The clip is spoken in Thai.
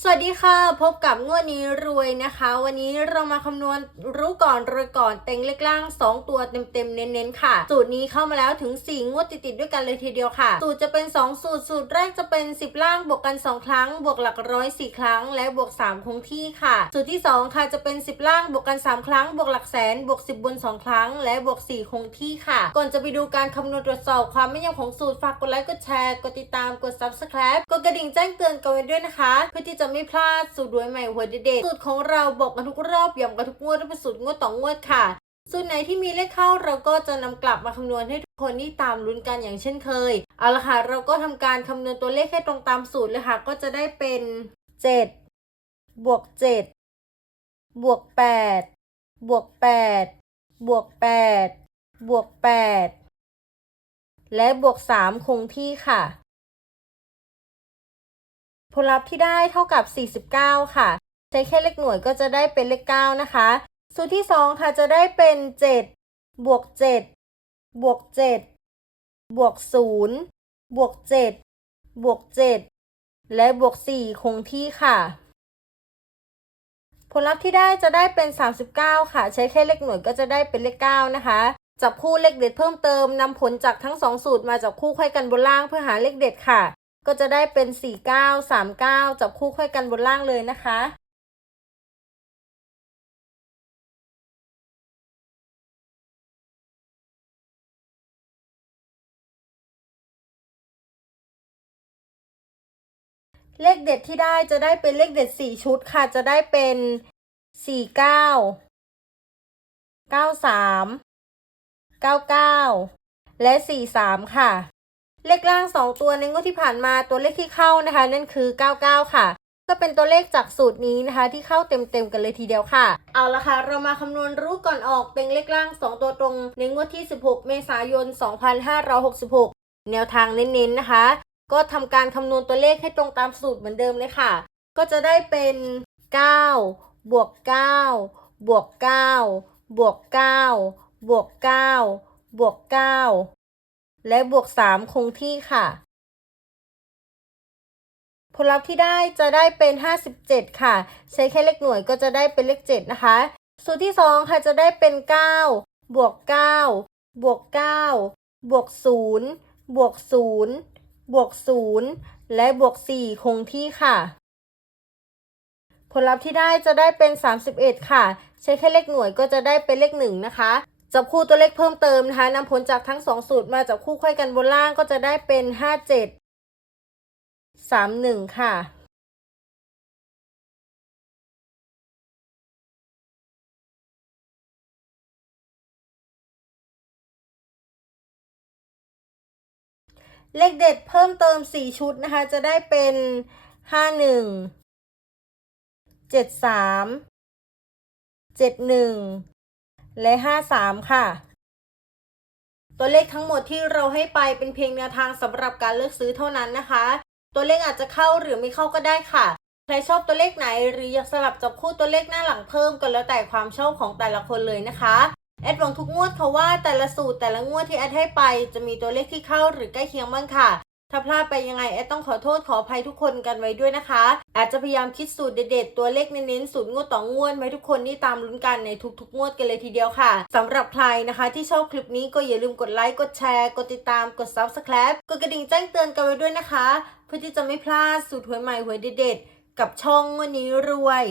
สวัสดีค่ะ พบกับงวดนี้รวยนะคะ วันนี้เรามาคำนวณรู้ก่อนรวยก่อนเต็งเล็กล่าง 2 ตัวเต็มๆเน้นๆค่ะ สูตรนี้เข้ามาแล้วถึง 4 งวดติดๆด้วยกันเลยทีเดียวค่ะ สูตรจะเป็น 2 สูตร สูตรแรกจะเป็น 10 ล่างบวกกัน 2 ครั้ง บวกหลักร้อย4ครั้ง และบวก 3 คงที่ค่ะ สูตรที่ 2 ค่ะจะเป็น 10 ล่างบวกกัน 3 ครั้ง บวกหลักแสนบวก 10 บน 2 ครั้ง และบวก 4 คงที่ค่ะ ก่อนจะไปดูการคำนวณตรวจสอบความไม่ยำของสูตรฝากกดไลค์กดแชร์กดติดตามกด subscribe กดกระดิ่งแจ้งเตือนกันไว้ด้วยนะคะเพื่อที่จะจะไม่พลาดสูตรรวยใหม่หัวเด็ดสูตรของเราบอกกันทุกรอบย้ำกันทุกงวดและเป็นสูตรงวดต่องวดค่ะสูตรไหนที่มีเลขเข้าเราก็จะนำกลับมาคำนวณให้ทุกคนที่ตามลุ้นกันอย่างเช่นเคย เอาละค่ะ เราก็ทำการคำนวณตัวเลขให้ตรงตามสูตรเลยค่ะ ก็จะได้เป็น 7 บวก 7 บวก 8 บวก 8 บวก 8 บวก 8 และบวก 3 คงที่ค่ะ ผลลัพธ์ที่ได้เท่ากับ 49 ค่ะ ใช้แค่เลขหน่วยก็จะได้เป็นเลข 9 นะคะ สูตรที่ 2 ค่ะจะได้เป็น 7 บวก 7 บวก 7 บวก 0 บวก 7 บวก 7 และบวก 4 คงที่ค่ะ ผลลัพธ์ที่ได้จะได้เป็น 39 ค่ะ ใช้แค่เลขหน่วยก็จะได้เป็นเลข 9 นะคะจับคู่เลขเด็ดเพิ่มเติมนำผลจากทั้ง2สูตรมาจับคู่ค่อยกันบนล่างเพื่อหาเลขเด็ดค่ะ ก็จะได้เป็น 49 39 จับคู่ค่อยกันบนล่างเลยนะคะ เลขเด็ดที่ได้จะได้เป็นเลขเด็ด 4 ชุดค่ะ จะได้เป็น 49 93 99 และ 43 ค่ะ เลขล่าง 2 ตัวในงวดที่ผ่านมาตัวเลขที่เข้านะคะ นั่นคือ 99 ค่ะ ก็เป็นตัวเลขจากสูตรนี้นะคะ ที่เข้าเต็มๆกันเลยทีเดียวค่ะ เอาละค่ะ เรามาคำนวณรู้ก่อนออกเป็นเลขล่าง 2 ตัวตรงในงวดที่ 16 เมษายน 2566 แนวทางเน้นๆนะคะ ก็ทำการคำนวณตัวเลขให้ตรงตามสูตรเหมือนเดิมเลยค่ะ ก็จะได้เป็น 9 บวก 9 บวก 9 บวก 9 บวก 9 บวก 9 และบวก 3 คงที่ค่ะ ผลลัพธ์ที่ได้จะได้เป็น 57 ค่ะ ใช้แค่เลขหน่วยก็จะได้เป็นเลข 7 นะคะ สูตรที่ 2 ค่ะจะได้เป็น 9 บวก 9 บวก 9 บวก 0 บวก 0 บวก 0 และบวก 4 คงที่ค่ะ ผลลัพธ์ที่ได้จะได้เป็น 31 ค่ะ ใช้แค่เลขหน่วยก็จะได้เป็นเลข 1 นะคะ จับคู่ตัวเลขเพิ่มเติมนะคะนำผลจากทั้ง 2 สูตรมาจับคู่ค่อยกันบนล่างก็จะได้เป็น 57 31 ค่ะ เลขเด็ดเพิ่มเติม 4 ชุดนะคะ จะได้เป็น 51 73 71 และ 53 ค่ะ ตัวเลขทั้งหมดที่เราให้ไปเป็นเพียงแนวทางสำหรับการเลือกซื้อเท่านั้นนะคะ ตัวเลขอาจจะเข้าหรือไม่เข้าก็ได้ค่ะ ใครชอบตัวเลขไหนหรืออยากสลับจับคู่ตัวเลขหน้าหลังเพิ่มก็แล้วแต่ความชอบของแต่ละคนเลยนะคะแอดหวังทุกงวดค่ะว่าแต่ละสูตรแต่ละงวดที่แอดให้ไปจะมีตัวเลขที่เข้าหรือใกล้เคียงบ้างค่ะ ถ้าพลาดไปยังไงแอดต้องขอโทษขออภัยทุกคนกันไว้ด้วยนะคะ อาจจะพยายามคิดสูตรเด็ดๆตัวเลขเน้นๆสูตรงวดต่องวดไว้ทุกคนที่ตามลุ้นกันในทุกๆงวดกันเลยทีเดียวค่ะสำหรับใครนะคะที่ชอบคลิปนี้ก็อย่าลืมกดไลค์กดแชร์ กดติดตามกด subscribe กดกระดิ่งแจ้งเตือนกันไว้ด้วยนะคะ เพื่อที่จะไม่พลาดสูตรหวยใหม่หวยเด็ดๆกับช่องงวันนี้รวย